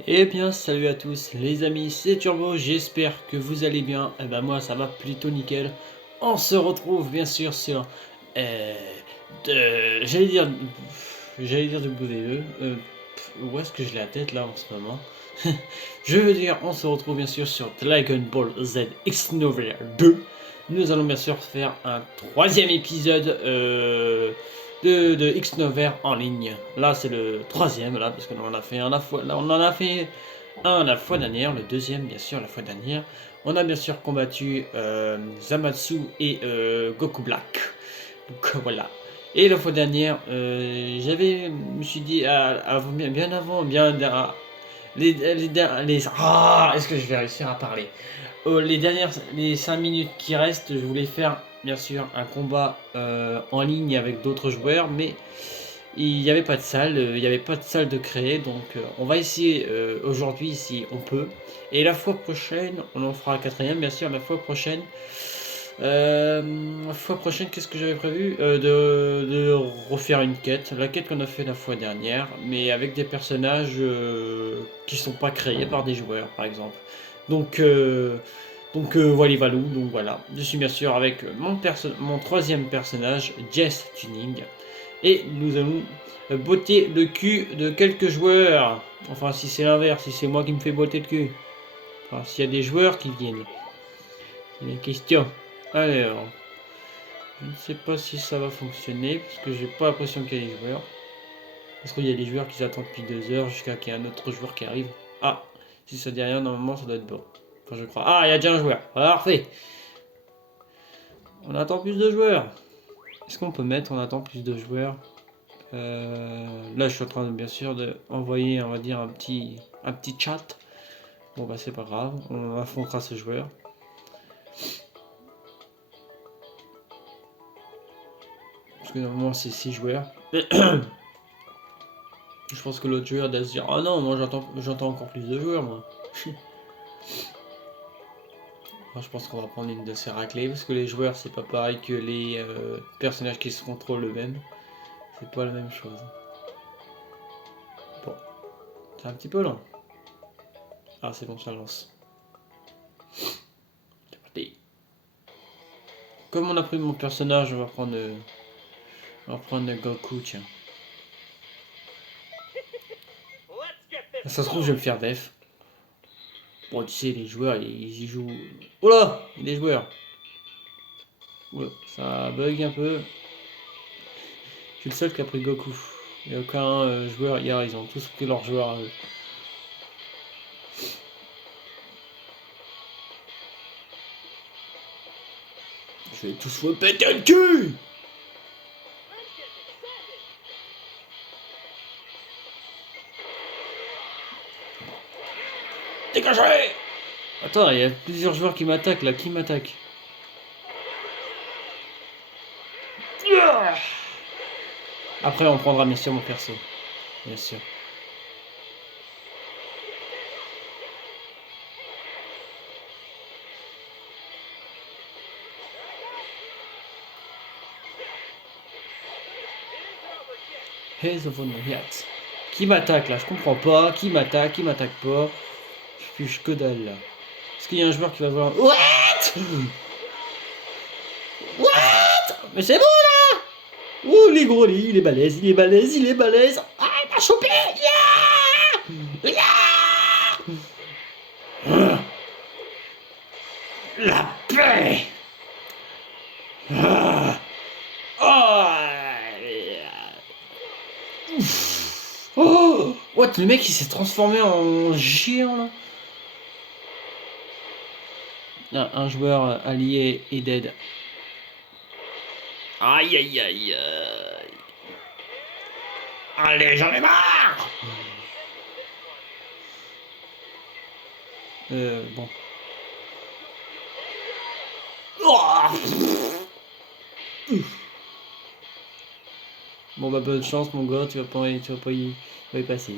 Eh bien, salut à tous les amis, c'est Turbo, j'espère que vous allez bien. Eh ben moi, ça va plutôt nickel. On se retrouve bien sûr sur... euh, J'allais dire WWE. Où est-ce que je l'ai la tête là en ce moment? Je veux dire, on se retrouve bien sûr sur Dragon Ball Z Xenoverse 2. Nous allons bien sûr faire un troisième épisode de Xenoverse en ligne. Là, c'est le troisième, là, parce qu'on en a fait un la fois, là, on en a fait un la fois dernière, le deuxième, bien sûr, la fois dernière. On a bien sûr combattu Zamatsu et Goku Black. Donc voilà. Et la fois dernière, je me suis dit, bien avant, est-ce que je vais réussir à parler? Les 5 minutes qui restent, je voulais faire bien sûr un combat en ligne avec d'autres joueurs, mais il n'y avait pas de salle, il n'y avait pas de salle de créer, donc on va essayer aujourd'hui si on peut. Et la fois prochaine, on en fera un quatrième, bien sûr, la fois prochaine, qu'est-ce que j'avais prévu de refaire une quête, la quête qu'on a fait la fois dernière, mais avec des personnages qui sont pas créés par des joueurs, par exemple. Donc, voilà, Valou, donc voilà. Je suis bien sûr avec mon troisième personnage, Jess Tuning, et nous allons botter le cul de quelques joueurs. Enfin, si c'est l'inverse, si c'est moi qui me fais botter le cul. Enfin, s'il y a des joueurs qui viennent. C'est une question. Alors, je ne sais pas si ça va fonctionner, parce que j'ai pas l'impression qu'il y a des joueurs. Parce qu'il y a des joueurs qui attendent depuis 2 heures jusqu'à qu'il y ait un autre joueur qui arrive. Ah, si ça dit rien, normalement ça doit être bon. Enfin, je crois. Ah, il y a déjà un joueur. Parfait. On attend plus de joueurs. Est-ce qu'on peut mettre on attend plus de joueurs? Là, je suis en train de bien sûr de envoyer, on va dire, un petit chat. Bon, bah, c'est pas grave. On affrontera ce joueur. Parce que normalement, c'est 6 joueurs. Je pense que l'autre joueur doit se dire: ah non, moi j'entends encore plus de joueurs, moi. Moi, je pense qu'on va prendre une de ces raclées parce que les joueurs, c'est pas pareil que les personnages qui se contrôlent eux-mêmes. C'est pas la même chose. Bon, c'est un petit peu lent. Ah, c'est bon, ça lance. C'est parti. Comme on a pris mon personnage, on va prendre Goku, tiens. Ça se trouve, je vais me faire def. Bon, tu sais, les joueurs, ils y jouent. Oh là, il y a des joueurs. Oula, ça bug un peu. Je suis le seul qui a pris Goku. Il n'y a aucun joueur hier, ils ont tous pris leur joueur à eux. Je vais tous vous péter le cul! Dégagez! Attends, il y a plusieurs joueurs qui m'attaquent là. Qui m'attaque? Après, on prendra bien sûr mon perso. Bien sûr. Heads of Yat. Qui m'attaque là? Je comprends pas. Qui m'attaque pas? Je suis que dalle là. Est-ce qu'il y a un joueur qui va voir? What? What? Mais c'est bon là! Oh, il est gros, il est balèze, Ah, il m'a chopé! Yeah! Yeah! La paix! Ah! Oh! Oh! What? Le mec il s'est transformé en géant là? Ah, un joueur allié est dead. Aïe aïe aïe aïe. Allez, j'en ai marre! Bon. Oh! Bon bah bonne chance mon gars, tu vas pas y passer.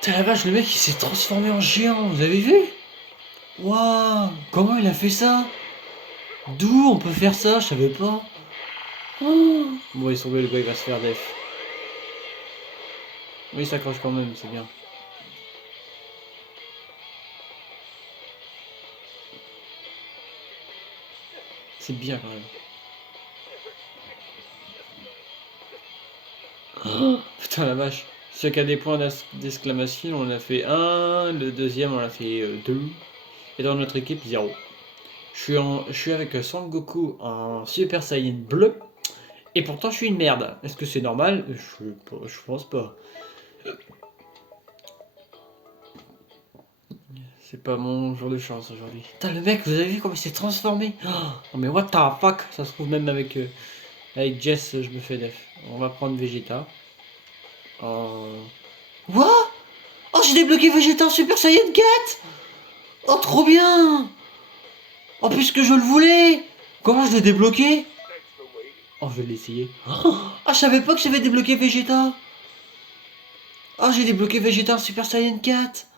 Putain la vache, le mec il s'est transformé en géant, vous avez vu? Waouh! Comment il a fait ça? D'où on peut faire ça? Je savais pas. Oh bon, ils sont le gars, il va se faire def. Oui, il s'accroche quand même, c'est bien. C'est bien quand même. Oh, putain la vache. Chacun des points d'exclamation, on a fait 1, le deuxième on a fait 2. Et dans notre équipe, 0. Je suis avec Son Goku en Super Saiyan bleu. Et pourtant je suis une merde. Est-ce que c'est normal? Je pense pas. C'est pas mon jour de chance aujourd'hui. Putain le mec, vous avez vu comment il s'est transformé? Oh mais what the fuck? Ça se trouve même avec Jess je me fais def. On va prendre Vegeta. What? Oh j'ai débloqué Vegeta en Super Saiyan 4. Oh trop bien. Oh puisque je le voulais. Comment je l'ai débloqué? Oh je vais l'essayer. Ah je savais pas que j'avais débloqué Vegeta. Oh j'ai débloqué Vegeta en Super Saiyan 4.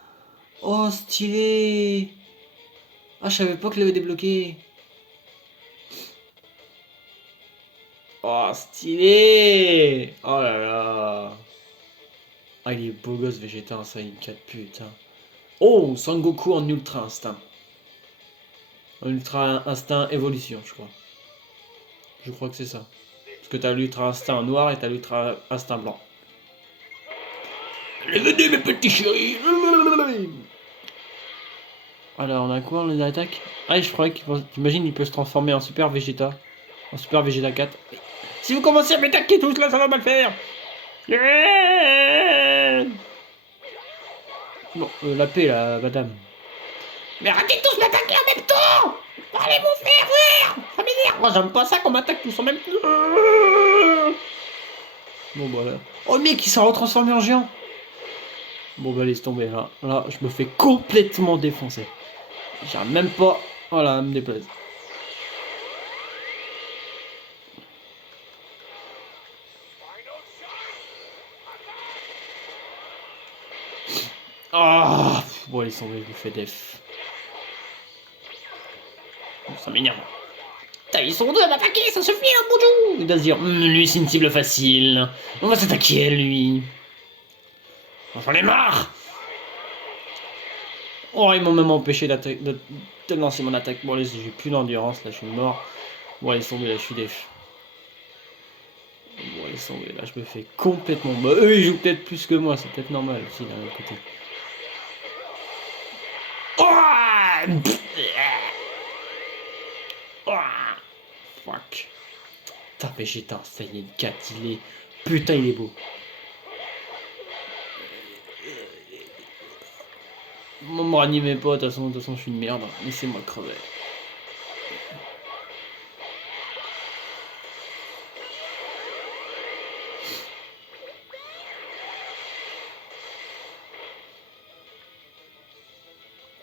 Oh stylé. Ah je savais pas que je l'avais débloqué. Oh stylé. Oh là là. Ah il est beau gosse Vegeta en Saiyan 4 putain. Oh Son Goku en Ultra Instinct. En Ultra Instinct Évolution je crois. Je crois que c'est ça. Parce que t'as l'Ultra Instinct noir et t'as l'Ultra Instinct blanc. Venez mes petits chéris. Alors on a quoi on les attaque? Ah je croyais t'imagines il peut se transformer en Super Vegeta. En Super Vegeta 4. Si vous commencez à m'attaquer tous là ça va mal faire. Yeah. Bon, la paix là madame. Mais arrêtez de tous m'attaquer en même temps. Allez mon frère. Ça m'énerve. Moi j'aime pas ça qu'on m'attaque tous en même temps. Bon voilà. Oh le mec il s'est retransformé en géant. Bon bah laisse tomber là. Là je me fais complètement défoncer. J'arrive même pas, voilà, à me déplacer. Ah, bon allez tomber, je me fais def. Ça m'énerve. Putain, ils sont deux à m'attaquer, ça suffit là, bonjour. Il doit se dire, lui c'est une cible facile. On va s'attaquer à lui. J'en ai marre. Oh, ils m'ont même empêché de lancer mon attaque. Bon, allez, j'ai plus d'endurance, là, je suis mort. Bon, allez, tomber, là, je suis def. Bon, allez, tomber, là, je me fais complètement... Bah, eux, ils jouent peut-être plus que moi, c'est peut-être normal aussi, d'un autre côté. Oh, oh fuck. Putain, Vegeta, ça y est, 4, il est... Putain, il est beau. Me ranimez pas, de toute façon, je suis une merde. Laissez-moi crever.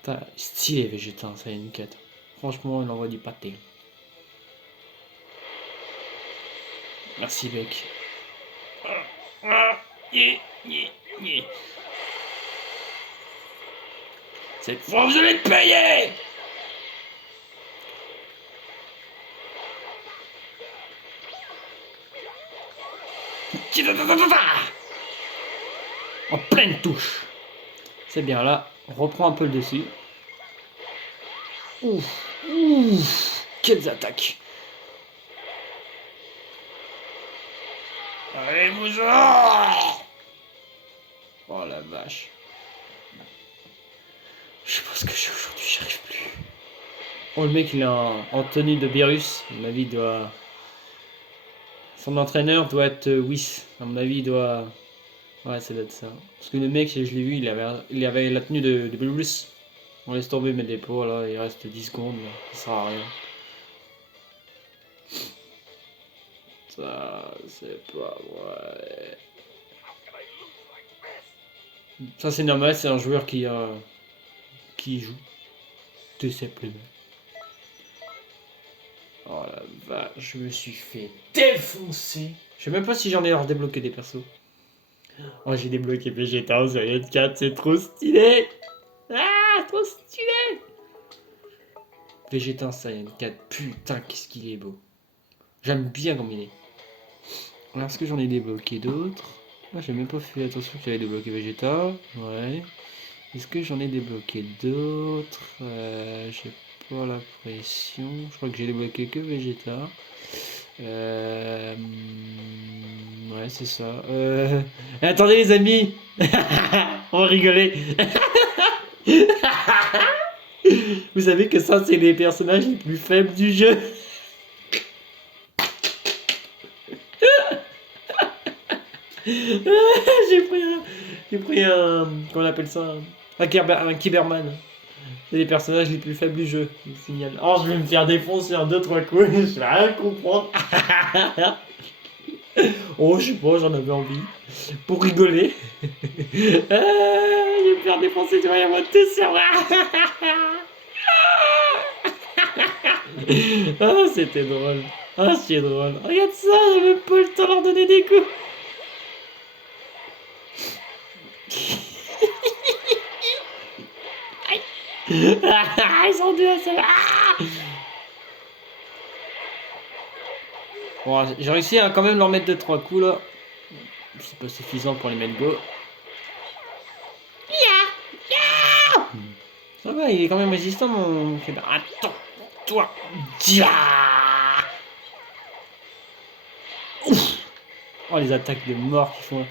Putain, stylé Vegeta, ça y est, une 4. Franchement, il envoie du pâté. Merci, mec. Cette fois, vous allez te payer! En pleine touche. C'est bien, là, on reprend un peu le dessus. Ouf, ouf, quelles attaques. Allez-vous-en! Oh la vache. Je sais pas ce que j'ai aujourd'hui, j'y arrive plus. Oh, le mec, il est en tenue de Beerus. À mon avis, il doit... Son entraîneur doit être Whis. À mon avis, il doit... Ouais, ça doit être ça. Parce que le mec, je l'ai vu, il avait la tenue de Beerus. On laisse tomber mes dépôts, là, il reste 10 secondes, là. Ça sert à rien. Ça, c'est pas vrai. Ça, c'est normal, c'est un joueur qui joue. Tout simplement. Oh la vache, je me suis fait défoncer. Je sais même pas si j'en ai débloqué des persos. Oh, j'ai débloqué Vegeta en Saiyan 4, c'est trop stylé. Ah, trop stylé. Vegeta en Saiyan 4, putain, qu'est-ce qu'il est beau. J'aime bien comme il est. Alors, est-ce que j'en ai débloqué d'autres? Ah, j'ai même pas fait attention que j'avais débloqué Vegeta. Ouais. Est-ce que j'en ai débloqué d'autres? J'ai pas l'impression. Je crois que j'ai débloqué que Vegeta. Ouais, c'est ça. Attendez les amis. On va rigoler. Vous savez que ça, c'est les personnages les plus faibles du jeu. J'ai pris un... J'ai pris un... Comment on appelle ça? Un Kiberman. C'est les personnages les plus faibles du jeu. Je signale. Oh, je vais me faire défoncer en 2-3 coups. Je vais rien comprendre. Oh, je sais pas, j'en avais envie. Pour rigoler. Je vais me faire défoncer, tu vas y avoir tout sur moi. Ah, c'était drôle. Ah, c'est drôle. Regarde ça, j'ai même pas le temps de leur donner des coups. Ils sont deux à ça. Bon, j'ai réussi à quand même leur mettre 2-3 coups là. C'est pas suffisant pour les mettre go. Ça va, il est quand même résistant mon... Attends, toi. Ouf. Oh, les attaques de mort qu'ils font.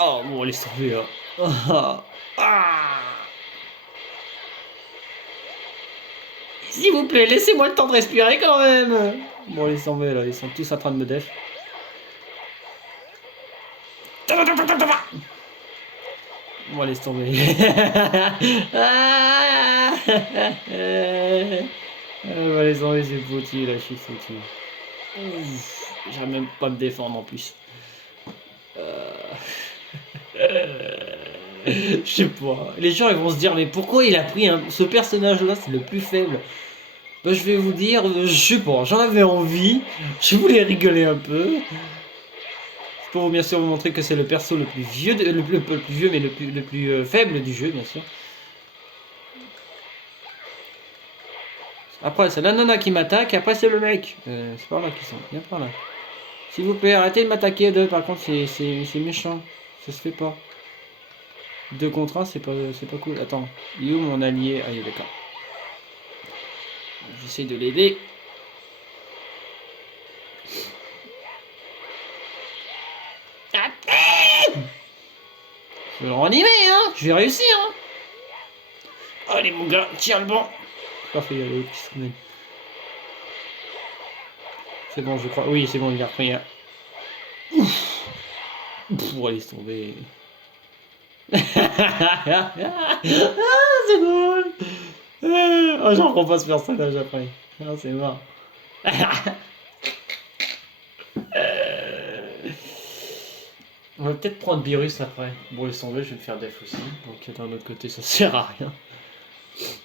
Oh, bon, laisse tomber là. S'il vous plaît, laissez-moi le temps de respirer quand même. Bon, laisse tomber là, ils sont tous en train de me def. Bon, laisse tomber. Bon, laisse tomber, c'est foutu là, je suis foutu. J'arrive même pas à me défendre en plus. Je sais pas. Les gens ils vont se dire mais pourquoi il a pris ce personnage là, c'est le plus faible. Bah, je vais vous dire, je sais pas, j'en avais envie, je voulais rigoler un peu. Pour bien sûr vous montrer que c'est le perso le plus vieux, le plus vieux mais le plus faible du jeu bien sûr. Après c'est la nana qui m'attaque, après c'est le mec. C'est par là qu'ils sont, viens par là. S'il vous plaît, arrêtez de m'attaquer deux, par contre c'est méchant, ça se fait pas. 2 contre 1 c'est pas cool. Attends, il est où mon allié? Ah il est d'accord. J'essaie de l'aider. Je vais le ranimer, hein. Je vais réussir, hein. Allez, mon gars, tiens le banc. Parfait, il y a l'autre qui se ramène. C'est bon, je crois. Oui, c'est bon, il a repris. Hein. Ouf. Pour aller se tomber. Ah, c'est drôle. Oh, j'en reprends pas ce personnage après. Ah, c'est mort. On va peut-être prendre Virus après. Bon, laisse tomber, je vais me faire def aussi. Donc d'un autre côté, ça sert à rien.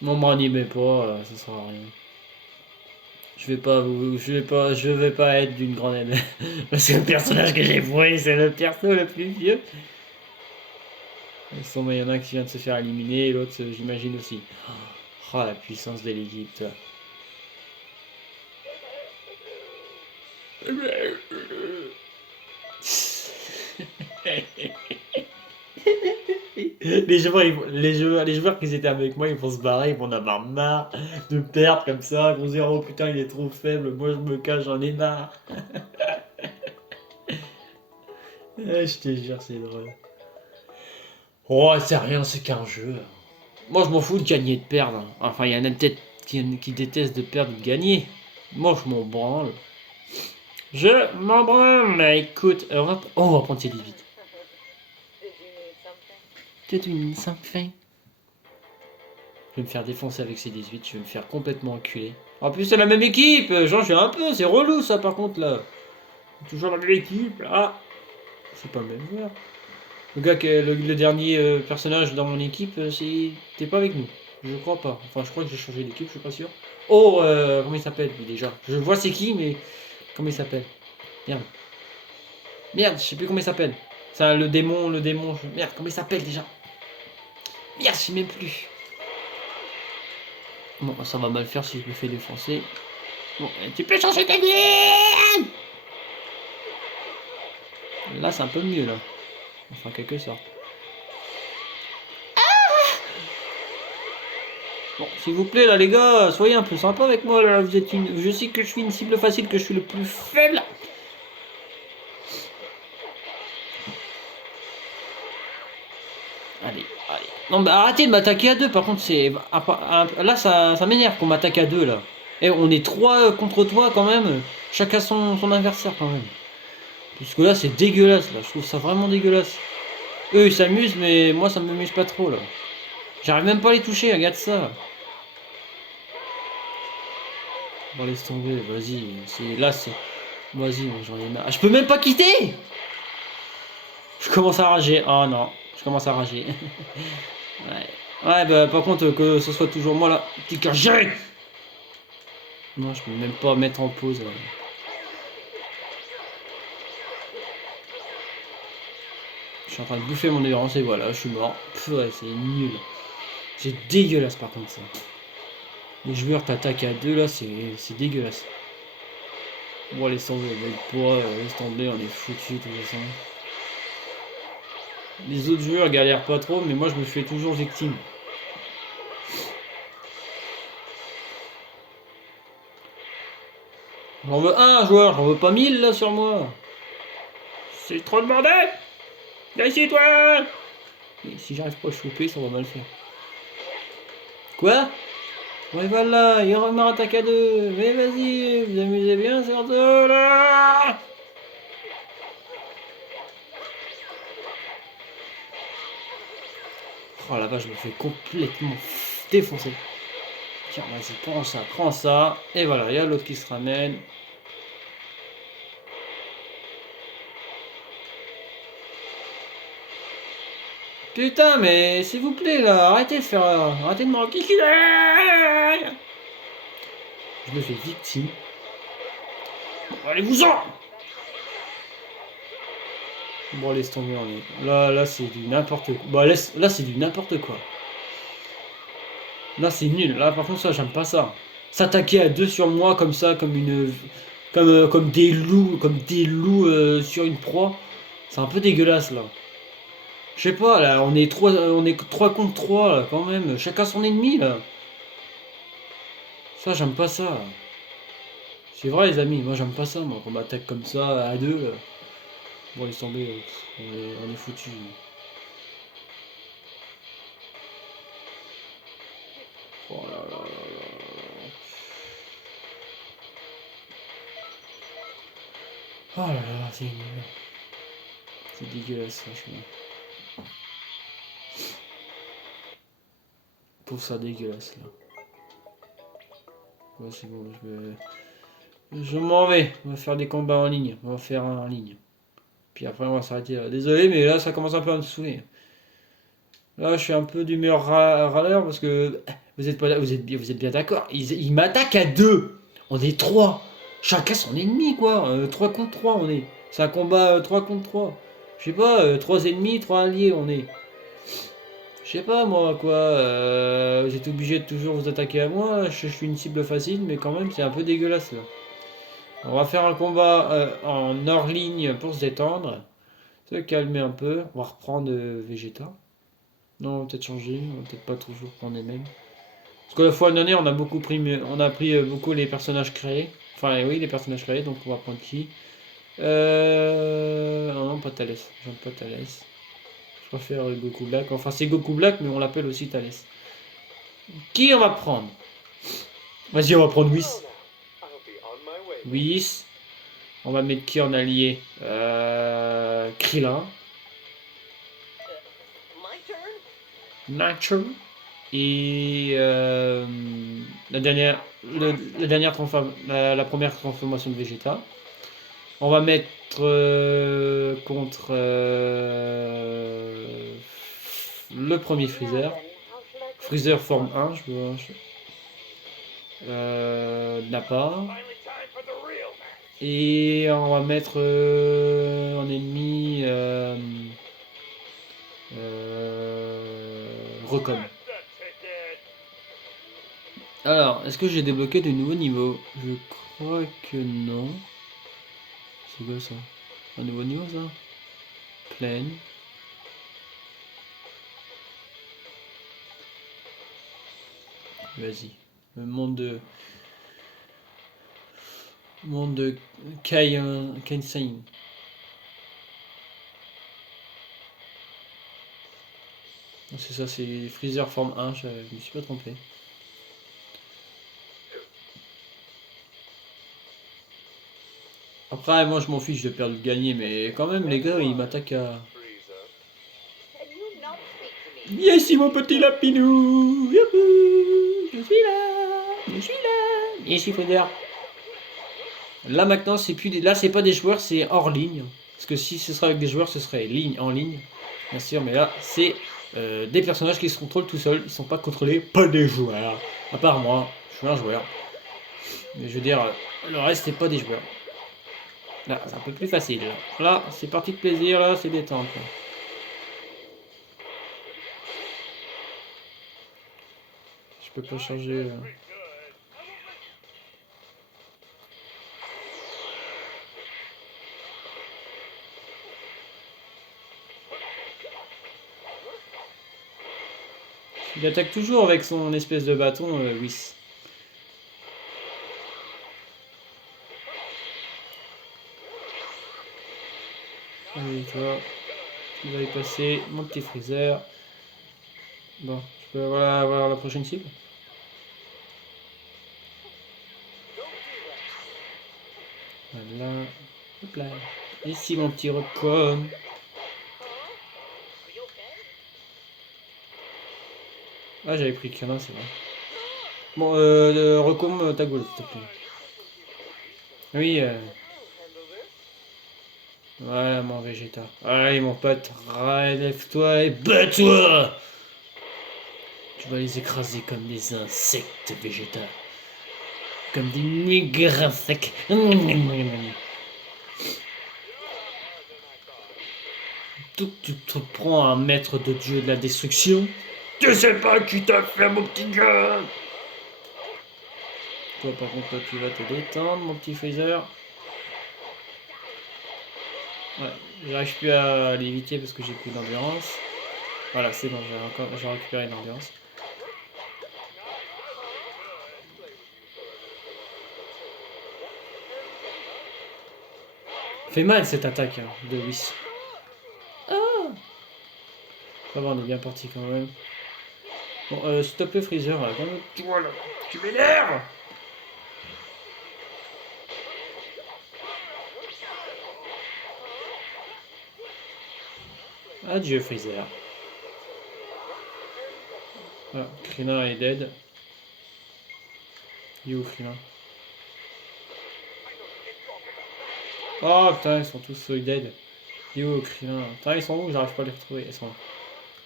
Non, m'en animez pas, ça sert à rien. Je vais pas être d'une grande aide. Parce que le personnage que j'ai voué, c'est le perso le plus vieux. Il y en a qui vient de se faire éliminer, et l'autre, j'imagine aussi. Oh, la puissance de l'équipe, toi. Les joueurs qui étaient avec moi, ils vont se barrer, ils vont en avoir marre de perdre comme ça. Ils vont se dire, oh putain, il est trop faible, moi je me cache, j'en ai marre. Je te jure, c'est drôle. Oh, c'est rien, c'est qu'un jeu. Moi je m'en fous de gagner et de perdre. Enfin, il y en a peut-être qui détestent de perdre et de gagner. Moi je m'en branle. Je m'en branle, mais écoute, on va prendre ces 18. Peut-être une simple fin. Je vais me faire défoncer avec ces 18, je vais me faire complètement enculer. En plus c'est la même équipe, j'en suis un peu, c'est relou ça par contre là. Toujours la même équipe, ah. C'est pas le même joueur. Le gars le dernier personnage dans mon équipe, t'es pas avec nous. Je crois pas. Enfin je crois que j'ai changé d'équipe, je suis pas sûr. Oh, comment il s'appelle lui déjà? Je vois c'est qui mais comment il s'appelle? Merde. Merde, je sais plus comment il s'appelle. C'est le démon. Merde, comment il s'appelle déjà? Merde, je sais même plus. Bon, ça va mal faire si je me fais défoncer. Bon, tu peux changer ta vie. Là, c'est un peu mieux, là. Enfin, quelque sorte. Bon, s'il vous plaît, là, les gars, soyez un peu sympa avec moi, là. Vous êtes une... Je sais que je suis une cible facile, que je suis le plus faible. Allez, allez. Non, mais arrêtez de m'attaquer à deux, par contre, c'est... Là, ça m'énerve qu'on m'attaque à deux, là. Et on est trois contre toi, quand même. Chacun son adversaire, quand même. Parce que là, c'est dégueulasse, là. Je trouve ça vraiment dégueulasse. Eux, ils s'amusent, mais moi, ça me m'amuse pas trop, là. J'arrive même pas à les toucher, regarde ça. Bon, laisse tomber, vas-y. Là, c'est... Vas-y, j'en ai marre. Ah, je peux même pas quitter. Je commence à rager. Oh non, je commence à rager. Ouais. Ouais, bah, par contre, que ce soit toujours moi, là. Petit cagé. Non, je peux même pas mettre en pause. Là. Je suis en train de bouffer mon endurance et voilà, je suis mort. Pff, ouais, c'est nul. C'est dégueulasse, par contre, ça. Les joueurs t'attaquent à deux, là, c'est dégueulasse. Bon, laisse tomber, laisse tomber, on est foutu, de toute façon. Les autres joueurs galèrent pas trop, mais moi, je me fais toujours victime. J'en veux un joueur, j'en veux pas 1000 là sur moi. C'est trop demandé. Viens ici toi. Et si j'arrive pas à choper, ça va mal faire. Quoi? Ouais voilà, il me attaque à deux. Mais vas-y, vous amusez bien sur deux là. Oh la vache, je me fais complètement défoncer. Tiens, vas-y, prends ça. Et voilà, il y a l'autre qui se ramène. Putain, mais s'il vous plaît, là, arrêtez de faire... arrêtez de me enquiquiner. Je me fais victime. Bon, allez-vous-en. Bon, laisse tomber, on est... Là, c'est du n'importe quoi. Bon, là, c'est du n'importe quoi. Là, c'est nul. Là, par contre, ça, j'aime pas ça. S'attaquer à deux sur moi, comme ça, comme une... Comme des loups sur une proie. C'est un peu dégueulasse, là. Je sais pas, là, on est 3 contre 3 là, quand même. Chacun son ennemi, là. Ça, j'aime pas ça. C'est vrai, les amis, moi, j'aime pas ça, moi, qu'on m'attaque comme ça, à deux, là. Bon, laisse tomber, on est foutus. Oh là là là là. Oh là là, c'est nul. C'est dégueulasse, franchement. Pour ça dégueulasse, là. Ouais, c'est bon, je m'en vais. On va faire des combats en ligne. On va faire un en ligne. Puis après, on va s'arrêter là. Désolé, mais là, ça commence un peu à me saouler. Là, je suis un peu d'humeur râleur parce que vous êtes pas là, vous êtes bien d'accord. Ils m'attaquent à deux. On est trois. Chacun son ennemi, quoi. 3 contre 3, on est. C'est un combat 3 contre 3. Je sais pas, 3 ennemis, 3 alliés, on est. Je sais pas, moi, quoi. Vous êtes obligé de toujours vous attaquer à moi. Je suis une cible facile, mais quand même, c'est un peu dégueulasse, là. On va faire un combat en hors ligne pour se détendre. Se calmer un peu. On va reprendre Vegeta. Non, on va peut-être changer, on va peut-être pas toujours prendre les mêmes. Parce que la fois dernière, on a pris beaucoup les personnages créés. Enfin, oui, les personnages créés, donc on va prendre qui Non, non, pas Thalès. J'aime pas Thalès. Je préfère Goku Black. Enfin, c'est Goku Black, mais on l'appelle aussi Thalès. Qui on va prendre? Vas-y, on va prendre Whis. Whis. On va mettre qui en allié Krillin. Nacho. Et la dernière la première transformation de Vegeta. On va mettre contre le premier Freezer. Freezer forme 1, je vois. Nappa. Et on va mettre en ennemi Recom. Alors, est-ce que j'ai débloqué de nouveaux niveaux? Je crois que non. C'est quoi ça? Un nouveau niveau ça? Plaine. Vas-y. Le monde de... Monde de Kensei. C'est ça, c'est Freezer forme 1, je me suis pas trompé. Après, moi je m'en fiche de perdre ou de gagner, mais quand même, les gars, ils m'attaquent à... Yes, mon petit lapinou! Youhou! Je suis là! Je suis là! Yes, Freezer! Là maintenant, c'est plus des... Là, c'est pas des joueurs, c'est hors ligne. Parce que si ce serait avec des joueurs, ce serait ligne en ligne, bien sûr. Mais là, c'est des personnages qui se contrôlent tout seuls. Ils sont pas contrôlés par des joueurs. À part moi, je suis un joueur. Mais je veux dire, le reste, c'est pas des joueurs. Là, c'est un peu plus facile. Là, c'est parti de plaisir. Là, c'est détente. Là. Je peux pas changer. Il attaque toujours avec son espèce de bâton, Whis. Allez, toi, tu vas y passer, mon petit Freezer. Bon, je peux avoir la prochaine cible. Voilà, hop là. Ici, mon petit Recom. Ah, j'avais pris Canin, c'est vrai. Bon, Recom ta gueule, s'il te plaît. Oui, voilà, mon Vegeta. Allez, mon pote, relève-toi et bats-toi! Tu vas les écraser comme des insectes, Vegeta. Comme des nègres secs. Tout que tu te prends un maître de dieu de la destruction. Tu sais pas qui t'a fait, mon petit gars! Toi, par contre, toi, tu vas te détendre, mon petit Freezer. Ouais, j'arrive plus à l'éviter parce que j'ai plus d'endurance. Voilà, c'est bon, j'ai récupéré l'endurance. Fait mal cette attaque hein, de Whis. Ah ça va, on est bien parti quand même. Bon, stop le Freezer là, quand même. Tu vois là, tu m'énerves! Adieu Freezer. Voilà, Krillin est dead. Il est où Krillin? Oh putain, ils sont tous dead. Il est où Krillin? Putain, ils sont où? J'arrive pas à les retrouver. Ils sont là.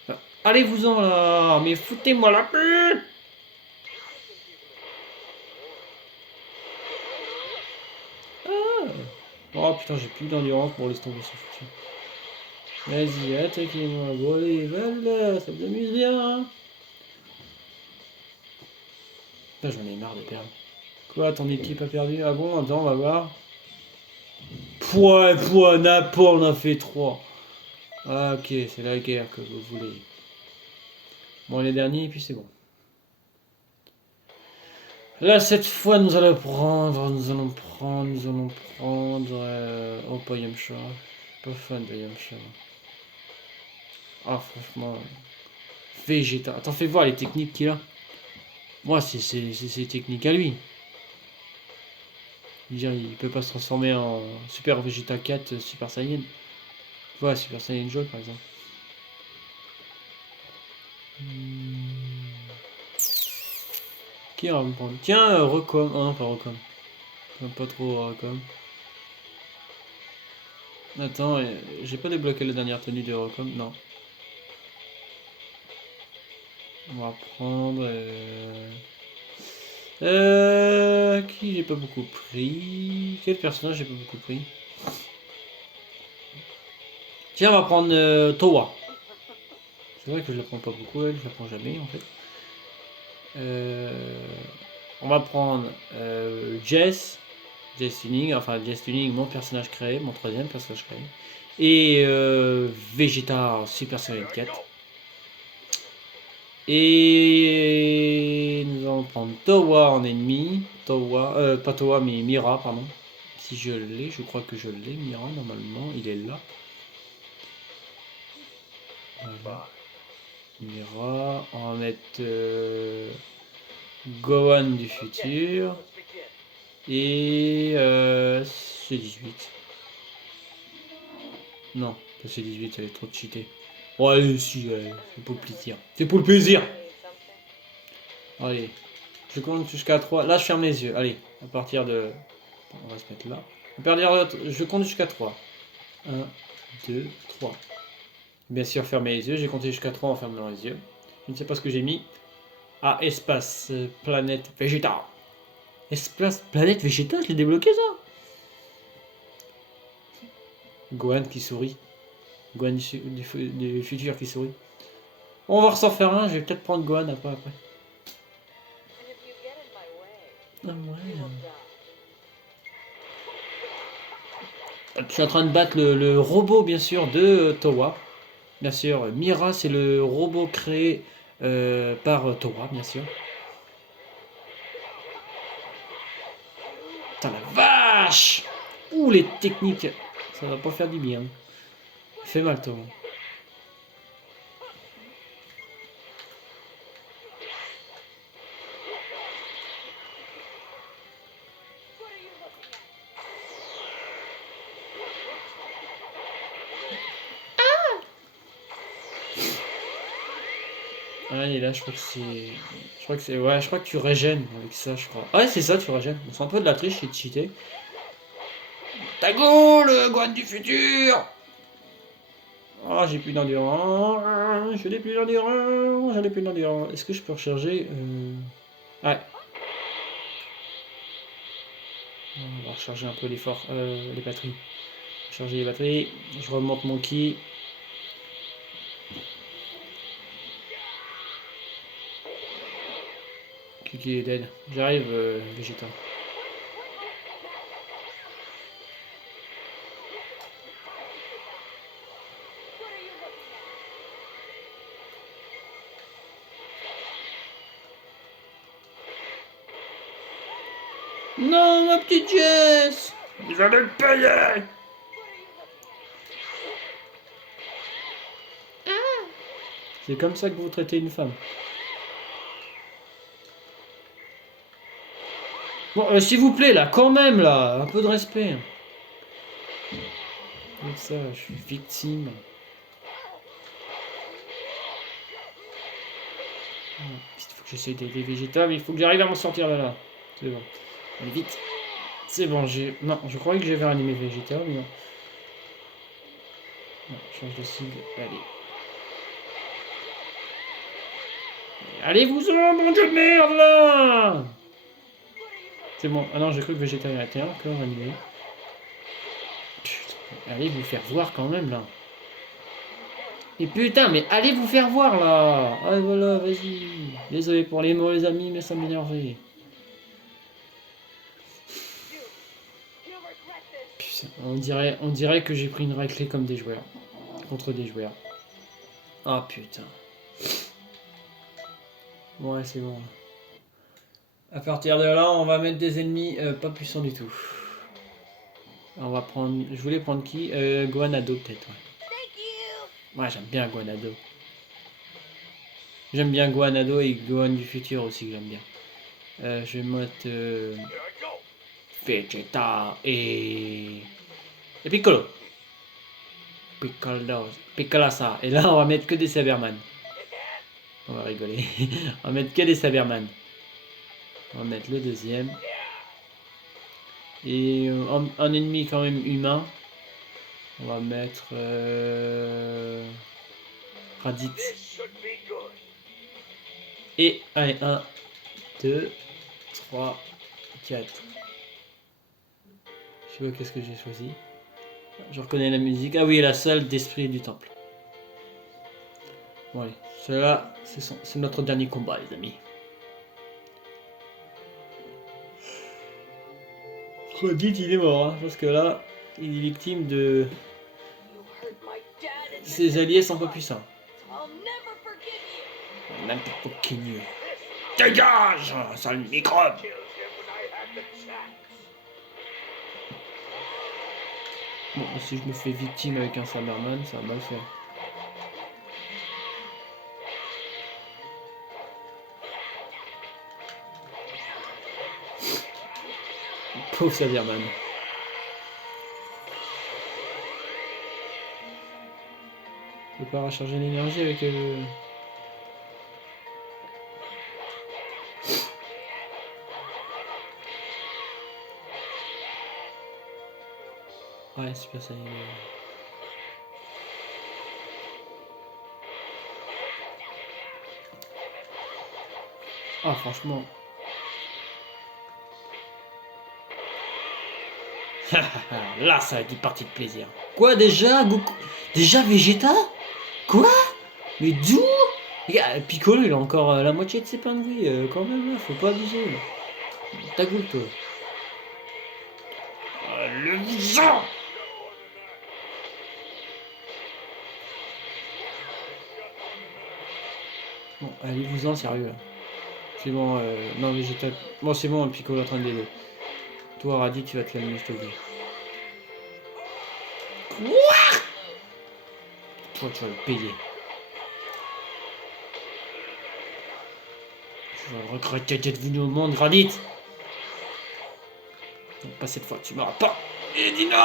Ah, allez-vous-en là! Mais foutez-moi la pute! Ah. Oh putain, j'ai plus d'endurance pour laisser tomber ce foutu. Vas-y, attaquez-moi. Bon allez, voilà, ça vous amuse bien. Hein. Putain, j'en ai marre de perdre. Quoi, ton équipe a perdu? Ah bon, attends, on va voir. Pouah, Napo en a fait 3. Ah ok, c'est la guerre que vous voulez. Bon, les derniers, et puis c'est bon. Là, cette fois, nous allons prendre... Oh, pas Yamcha. Pas fan de Yamcha. Ah, franchement... Vegeta. Attends, fais voir les techniques qu'il a. Moi, c'est ses techniques à lui. Dire, il peut pas se transformer en Super Vegeta 4 Super Saiyan. Voilà, Super Saiyan jaune par exemple. Qui va me prendre? Tiens, Recom. Oh non, pas Recom. J'aime pas trop Recom. Attends, j'ai pas débloqué la dernière tenue de Recom, non. On va prendre. Qui j'ai pas beaucoup pris? Quel personnage j'ai pas beaucoup pris? Tiens, on va prendre Towa. C'est vrai que je la prends pas beaucoup, elle, je la prends jamais en fait. On va prendre Jess, Jess Tuning, enfin Jess Tuning, mon personnage créé, mon troisième personnage créé. Et Vegeta Super Saiyan 4. Et nous allons prendre Towa en ennemi. Towa, pas Towa, mais Mira, pardon. Si je l'ai, je crois que je l'ai, Mira, normalement, il est là. Voilà. Mira, on va mettre Gohan du futur. Et C18. Non, pas C18, elle est trop cheatée. Bon, allez, si, c'est pour le plaisir. C'est pour le plaisir. Allez, je compte jusqu'à 3. Là, je ferme les yeux. Allez, à partir de... On va se mettre là. Je compte jusqu'à 3. 1, 2, 3. Bien sûr, fermer les yeux. J'ai compté jusqu'à 3 en fermant les yeux. Je ne sais pas ce que j'ai mis. Ah, espace, planète, Vegeta. Espace, planète, Vegeta, je l'ai débloqué ça. Gohan qui sourit. Gohan du futur qui sourit. On va s'en faire un, je vais peut-être prendre Gohan après. Ah ouais. Je suis en train de battre le robot, bien sûr, de Towa. Bien sûr, Mira, c'est le robot créé par Towa, bien sûr. Putain, la vache! Ouh, les techniques! Ça va pas faire du bien. Il fait mal, Towa. Ah, et là, je crois que c'est... Je crois que c'est... Ouais, je crois que tu régènes avec ça, je crois. Ah ouais, c'est ça, tu régènes. C'est un peu de la triche et de cheater. Tago, le Gohan du futur! Ah, j'ai plus d'endurance. Je n'ai plus d'endurance. J'en ai plus d'endurance. Est-ce que je peux recharger Ouais. On va recharger un peu l'effort, les batteries. Charger les batteries. Je remonte mon ki. Qui est dead. J'arrive, Vegeta. Non, ma petite Jess! Vous allez le payer! C'est comme ça que vous traitez une femme. Bon, s'il vous plaît, là, quand même, là, un peu de respect. Comme ça, je suis victime. Il faut que j'essaie d'aider Vegeta, mais il faut que j'arrive à m'en sortir de là. C'est bon. Allez, vite. C'est bon, j'ai... Non, je croyais que j'avais animé Vegeta, mais non. Non, change de cible. Allez. Allez-vous-en, mon dieu de merde, là! C'est bon. Ah non, j'ai cru que Vegeta était encore animé. Putain, allez vous faire voir quand même, là. Et putain, mais allez vous faire voir, là! Ah, voilà, vas-y. Désolé pour les mots, les amis, mais ça m'énervait. Putain, on dirait que j'ai pris une raclée comme des joueurs. Contre des joueurs. Ah, putain. Ouais, c'est bon. À partir de là, on va mettre des ennemis pas puissants du tout. On va prendre... Je voulais prendre qui Guanado, peut-être, ouais. Ouais, j'aime bien Guanado. J'aime bien Guanado et Gohan du futur aussi, que j'aime bien. Je vais mettre... Vegeta et Piccolo. Piccolo ça. Et là, on va mettre que des Cyberman. On va rigoler. On va mettre que des Cyberman. On va mettre le deuxième. Et un ennemi quand même humain. On va mettre Raditz. Et allez, 1, 2, 3, 4. Je sais pas qu'est-ce que j'ai choisi. Je reconnais la musique. Ah oui, la salle d'esprit du temple. Bon allez, cela c'est notre dernier combat les amis. Rodit, il est mort, hein, parce que là, il est victime de... Ses alliés sont pas puissants. N'importe qui mieux. Dégage, sale microbe! Bon, si je me fais victime avec un Saberman, ça va mal faire. Pauvre Saberman. Je peux pas recharger l'énergie avec le... Ouais, super ça. Ah, franchement. Là, ça va être une partie de plaisir. Quoi, déjà Goku... Déjà Vegeta? Quoi? Mais d'où? Piccolo, il a encore la moitié de ses points de vie. Quand même, là, faut pas abuser. Ta gueule, toi. Le visa. Bon, allez-vous-en, sérieux. C'est bon, non, Vegeta... Bon, c'est bon, Piccolo est en train de l'aider. Toi, Raditz, tu vas te calmer, je te le dis. Quoi? Toi, tu vas le payer. Tu vas regretter d'être venu au monde, Raditz. Non, pas cette fois, tu m'auras pas. Et dis non.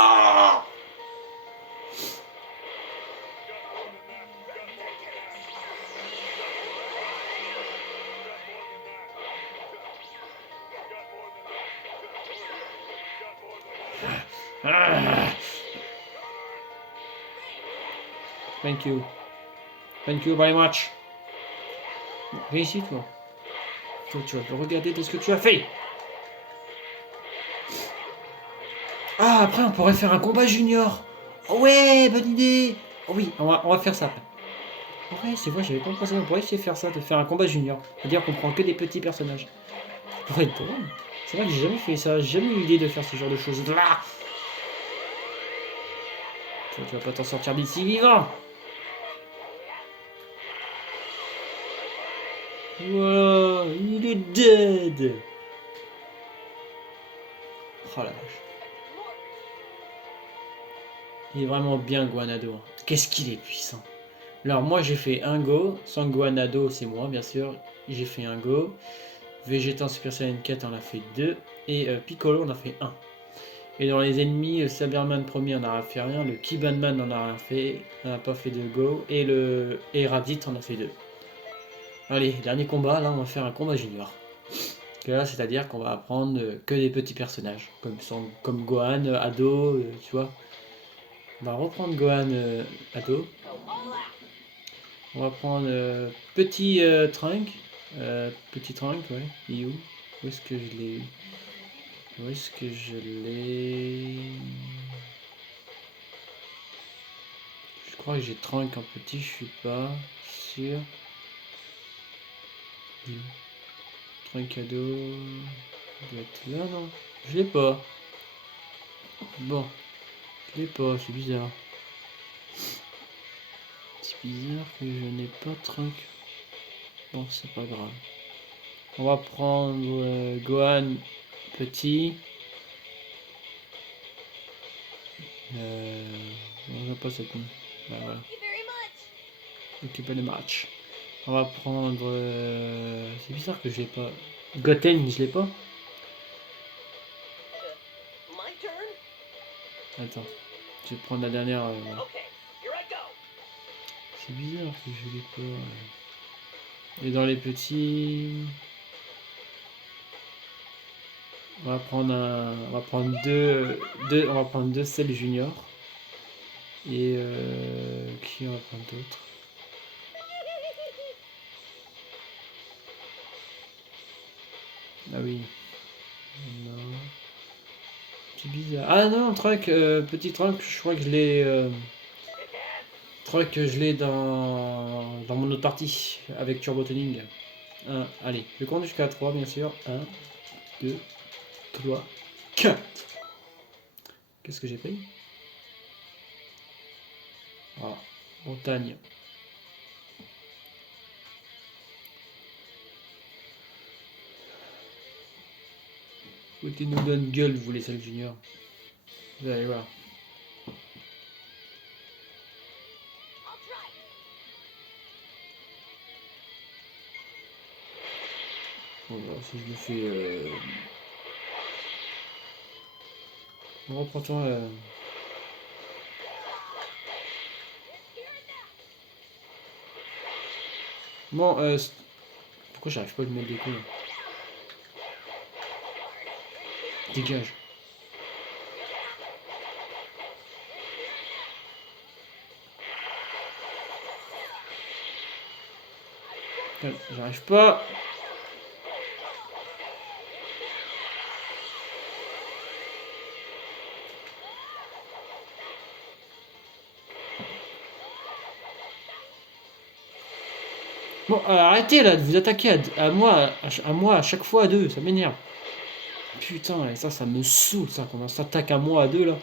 Ah. Thank you. Thank you very much. Viens ici, toi. Toi, tu vas regarder de ce que tu as fait. Ah, après, on pourrait faire un combat junior. Oh ouais, bonne idée. Oh oui, on va faire ça. Ouais, c'est vrai, j'avais pas pensé. On pourrait essayer de faire ça, de faire un combat junior. C'est-à-dire qu'on prend que des petits personnages. Ça pourrait être drôle. C'est vrai que j'ai jamais fait ça. J'ai jamais eu l'idée de faire ce genre de choses là. Tu vas pas t'en sortir d'ici vivant. Voilà, il est dead. Oh la vache. Il est vraiment bien Guanado. Qu'est-ce qu'il est puissant. Alors moi j'ai fait un go. Sans Guanado c'est moi bien sûr. J'ai fait un go. Vegeta Super Saiyan 4 on a fait 2. Et Piccolo on a fait 1. Et dans les ennemis, Saberman premier on a fait rien. Le Kibanman on a rien fait. On n'a pas fait de go. Et Raditz on a fait 2. Allez, dernier combat, là on va faire un combat junior. Là, c'est-à-dire qu'on va prendre que des petits personnages, comme Gohan, Ado, tu vois. On va reprendre Gohan, Ado. On va prendre petit Trunk. Petit Trunk, ouais. Il est où? Où est-ce que je l'ai eu? Où est-ce que je l'ai? Je crois que j'ai Trunk en petit, je suis pas sûr. Trunk Ado. Il doit être là, non? Je l'ai pas. Bon. Je l'ai pas, c'est bizarre. C'est bizarre que je n'ai pas Trunk. Bon, c'est pas grave. On va prendre Gohan petit. On n'a pas cette main. Bah, voilà. Occuper le match. On va prendre. C'est bizarre que je l'ai pas. Goten, je l'ai pas. Attends. Je vais prendre la dernière. C'est bizarre que je l'ai pas. Et dans les petits. On va prendre deux Cell Junior. Et qui on va prendre d'autres? Ah oui. Non. C'est bizarre. Ah non, Trunk, petit Trunk, je crois que je l'ai. Trunk, je l'ai dans mon autre partie avec Turbo Tuning. Allez, je compte jusqu'à 3 bien sûr. 1, 2, 3, 4. Qu'est-ce que j'ai pris? Ah, montagne. Côté nous donne gueule, vous les seuls juniors. Vous allez voir. Bon, bah, si je me fais. Reprends-toi. Bon, pourquoi j'arrive pas à lui mettre des coups là? Dégage. J'arrive pas. Bon, arrêtez là de vous attaquer à moi, à moi à chaque fois à deux, ça m'énerve. Putain, et ça me saoule ça, quand on s'attaque à moi à deux là.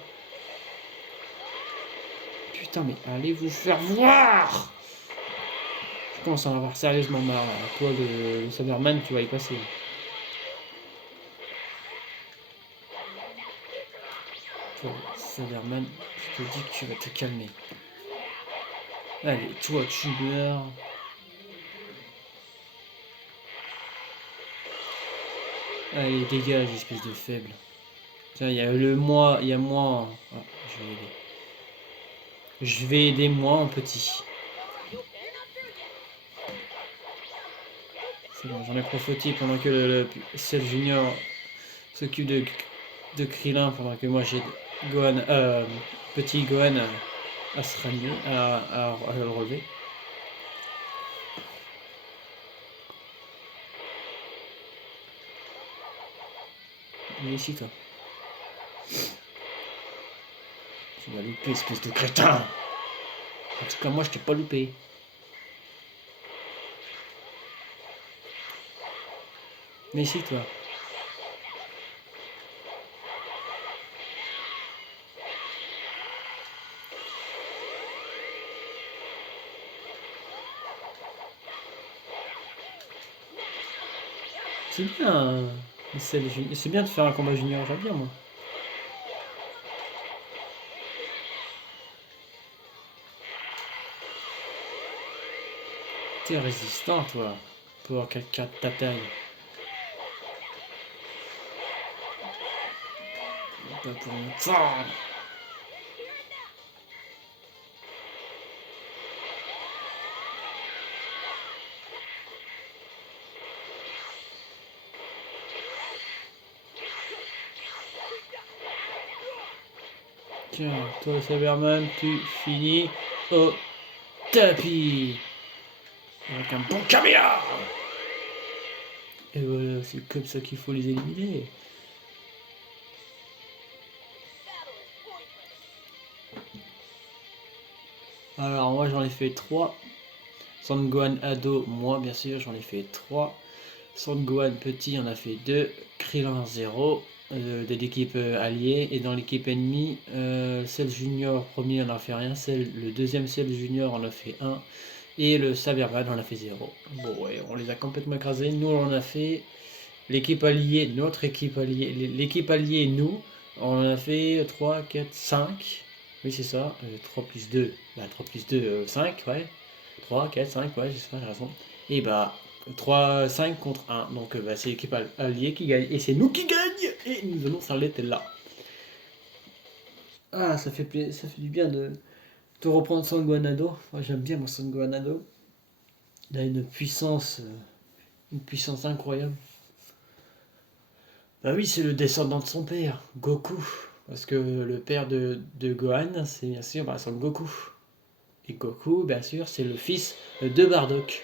Putain, mais allez vous faire voir! Je commence à en avoir sérieusement marre là. Toi, le Cyberman, tu vas y passer. Toi, Cyberman, je te dis que tu vas te calmer. Allez, toi, tu meurs. Allez, dégage, espèce de faible. Tiens, il y a moi, il y a moi. Ah, je vais aider. Je vais aider moi en petit. C'est bon, j'en ai profité pendant que le Cell Junior s'occupe de Krillin, pendant que moi j'ai Gohan, petit Gohan à se ranimer, à le relever. Viens ici, toi. Tu m'as loupé, espèce de crétin! En tout cas, moi, je t'ai pas loupé. Viens ici, toi. C'est bien, c'est bien de faire un combat junior, j'aime bien, moi. T'es résistant, toi, pour avoir quelqu'un de ta taille. Pas pour longtemps. Tiens, toi, Cyberman, tu finis au tapis. Avec un bon caméra. Et voilà, c'est comme ça qu'il faut les éliminer. Alors, moi, j'en ai fait 3. Sangohan ado, moi, bien sûr, j'en ai fait 3. Sangohan petit, on a fait 2. Krillin 0. De l'équipe alliée. Et dans l'équipe ennemie, Cell Junior premier, on n'a fait rien. Le deuxième Cell Junior, on a fait 1. Et le Cyberman, on a fait 0. Bon, ouais, on les a complètement écrasés. Nous, on a fait l'équipe alliée, notre équipe alliée, l'équipe alliée, nous, on a fait 3, 4, 5. Oui, c'est ça. 3 plus 2. Bah, 3 plus 2, 5, ouais. 3, 4, 5, ouais, c'est ça, j'ai raison. Et bah, 3, 5 contre 1. Donc, bah, c'est l'équipe alliée qui gagne. Et c'est nous qui gagne. Et nous allons s'arrêter là. Ah, ça fait du bien de reprendre Sanguanado. Moi, j'aime bien mon Sanguanado. Il a une puissance incroyable. Bah oui, c'est le descendant de son père, Goku. Parce que le père de Gohan, c'est bien sûr Son Goku. Et Goku, bien sûr, c'est le fils de Bardock.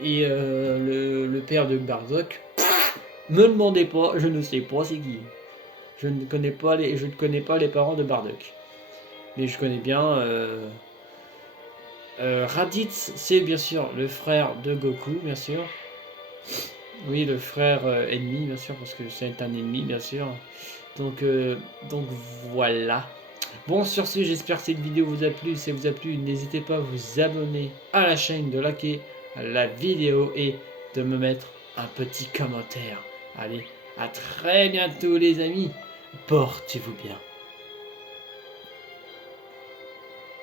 Et le père de Bardock, me demandez pas, je ne sais pas c'est qui. Je ne connais pas les parents de Bardock. Mais je connais bien Raditz, c'est bien sûr le frère de Goku, bien sûr. Oui, le frère ennemi, bien sûr, parce que c'est un ennemi, bien sûr. Donc, euh, donc voilà. Bon, sur ce, j'espère que cette vidéo vous a plu. Si elle vous a plu, n'hésitez pas à vous abonner à la chaîne, de liker la vidéo et de me mettre un petit commentaire. Allez, à très bientôt les amis. Portez-vous bien.